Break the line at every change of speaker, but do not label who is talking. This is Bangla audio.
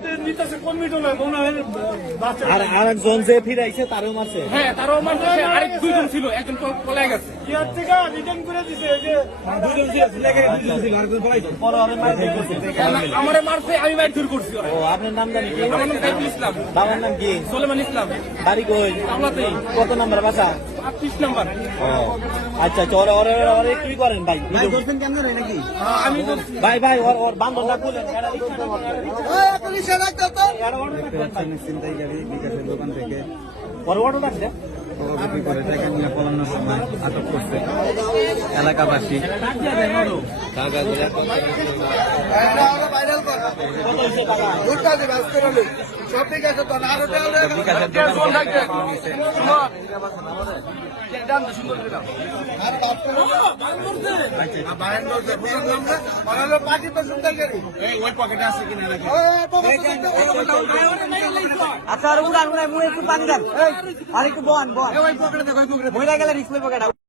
Fíjate. নিতেছে কমিটি নয় মনে হয়
আর আর যে ফিরাইছে তারও মারছে।
হ্যাঁ তারও মানুষ আরেক দুইজন ছিল একজন পলায় গেছে।
ইয়ার থেকে রিটার্ন করে দিছে এই যে দুজন ছিল লেগে দুজন ছিল আর
পরে ওরে মার
আমারে মারছে আমি বাইর ধরে করছি
ও আপনার নাম জানি কি?
আমার নাম সাইফুল ইসলাম।
বাবার নাম কি?
সোলেমান ইসলাম।
বাড়ি কই?
আমলাতেই
কত নাম্বার বাসা?
নাম্বার।
আচ্ছা আচ্ছা ওরে ওরে ওরে কি করেন ভাই?
হ্যাঁ, আমি তো
ভাই ভাই ওর ওর খুলেন এটা
বিকাশের দোকান থেকে ফটোকপি করে টাকা আটক করছে এলাকাবাসী
আচ্ছা আর একটু পানি দেন। আর একটু বন বন। মহিলা গেলে রিক্স লইব কেটা